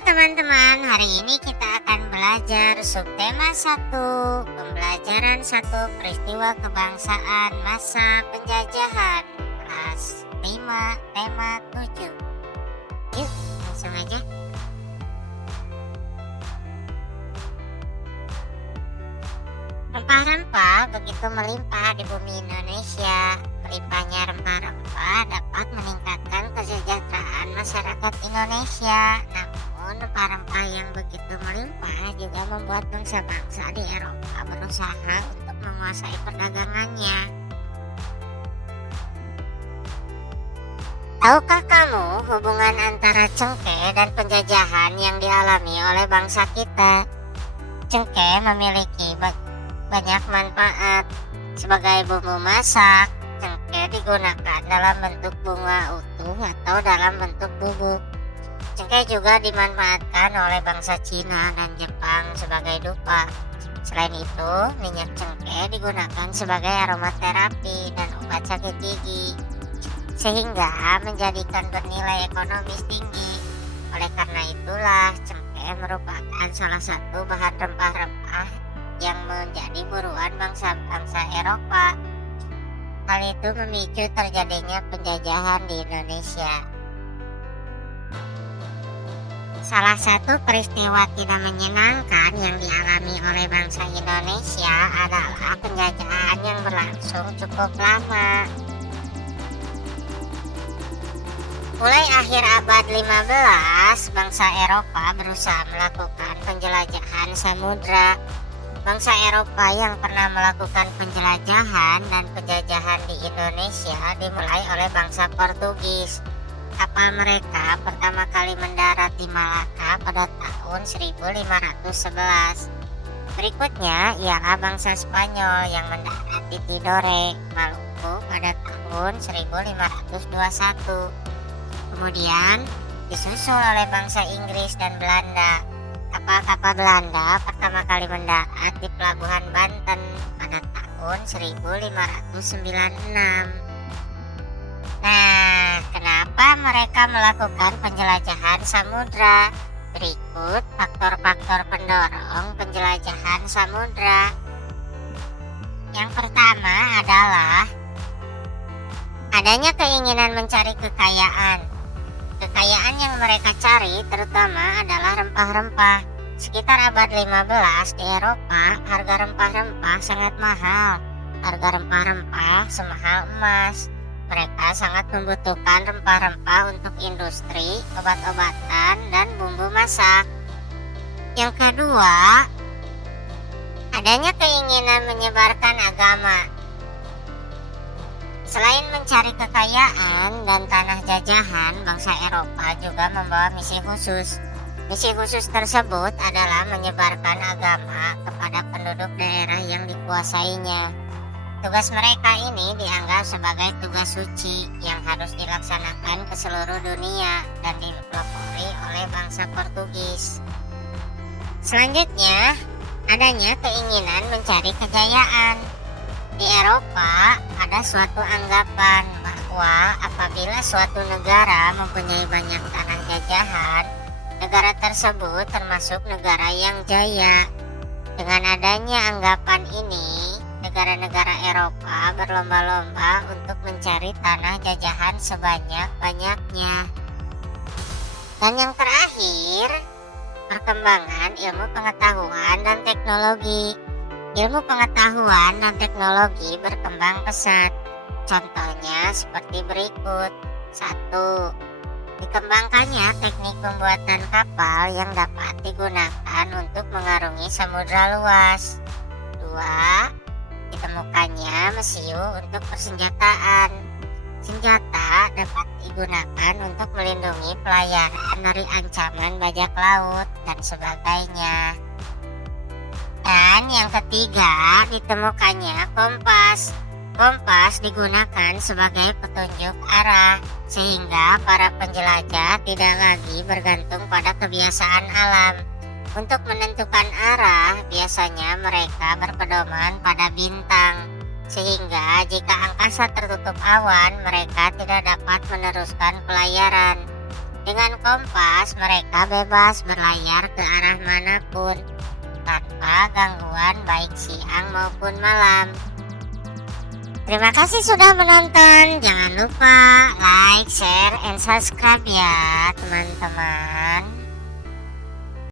teman-teman, hari ini kita akan belajar subtema 1, pembelajaran 1 peristiwa kebangsaan masa penjajahan, kelas 5, tema 7. Yuk, langsung aja. Rempah-rempah begitu melimpah di bumi Indonesia. Melimpahnya rempah-rempah dapat meningkatkan kesejahteraan masyarakat Indonesia. Namun rempah-rempah yang begitu melimpah juga membuat bangsa-bangsa di Eropa berusaha untuk menguasai perdagangannya. Tahukah kamu hubungan antara cengkeh dan penjajahan yang dialami oleh bangsa kita? Cengkeh memiliki banyak manfaat. Sebagai bumbu masak, cengkeh digunakan dalam bentuk bunga utuh atau dalam bentuk bubuk. Cengkeh juga dimanfaatkan oleh bangsa Cina dan Jepang sebagai dupa. Selain itu, minyak cengkeh digunakan sebagai aromaterapi dan obat sakit gigi, sehingga menjadikan bernilai ekonomis tinggi. Oleh karena itulah, cengkeh merupakan salah satu bahan rempah-rempah yang menjadi buruan bangsa-bangsa Eropa. Hal itu memicu terjadinya penjajahan di Indonesia. Salah satu peristiwa tidak menyenangkan yang dialami oleh bangsa Indonesia adalah penjajahan yang berlangsung cukup lama. Mulai akhir abad 15, bangsa Eropa berusaha melakukan penjelajahan samudra. Bangsa Eropa yang pernah melakukan penjelajahan dan penjajahan di Indonesia dimulai oleh bangsa Portugis. Kapal mereka pertama kali mendarat di Malaka pada tahun 1511. Berikutnya ialah bangsa Spanyol yang mendarat di Tidore, Maluku pada tahun 1521. Kemudian disusul oleh bangsa Inggris dan Belanda. Kapal-kapal Belanda pertama kali mendarat di Pelabuhan Banten pada tahun 1596. Nah, kenapa mereka melakukan penjelajahan samudra? Berikut faktor-faktor pendorong penjelajahan samudra. Yang pertama adalah adanya keinginan mencari kekayaan. Kekayaan yang mereka cari terutama adalah rempah-rempah. Sekitar abad 15 di Eropa, harga rempah-rempah sangat mahal. Harga rempah-rempah semahal emas. Mereka sangat membutuhkan rempah-rempah untuk industri, obat-obatan, dan bumbu masak. Yang kedua, adanya keinginan menyebarkan agama. Selain mencari kekayaan dan tanah jajahan, bangsa Eropa juga membawa misi khusus. Misi khusus tersebut adalah menyebarkan agama kepada penduduk daerah yang dikuasainya. Tugas mereka ini dianggap sebagai tugas suci yang harus dilaksanakan ke seluruh dunia dan dipelopori oleh bangsa Portugis. Selanjutnya, adanya keinginan mencari kejayaan. Di Eropa ada suatu anggapan bahwa apabila suatu negara mempunyai banyak tanah jajahan, negara tersebut termasuk negara yang jaya. Dengan adanya anggapan ini, negara-negara Eropa berlomba-lomba untuk mencari tanah jajahan sebanyak-banyaknya. Dan yang terakhir, perkembangan ilmu pengetahuan dan teknologi. Ilmu pengetahuan dan teknologi berkembang pesat. Contohnya seperti berikut. 1. Dikembangkannya teknik pembuatan kapal yang dapat digunakan untuk mengarungi samudra luas. 2. Ditemukannya mesiu untuk persenjataan. Senjata dapat digunakan untuk melindungi pelayaran dari ancaman bajak laut dan sebagainya. Dan yang ketiga, ditemukannya kompas. Kompas digunakan sebagai petunjuk arah, sehingga para penjelajah tidak lagi bergantung pada kebiasaan alam. Untuk menentukan arah, biasanya mereka berpedoman pada bintang, sehingga jika angkasa tertutup awan, mereka tidak dapat meneruskan pelayaran. Dengan kompas, mereka bebas berlayar ke arah manapun tanpa gangguan baik siang maupun malam. Terima kasih sudah menonton. Jangan lupa like, share, and subscribe ya teman-teman.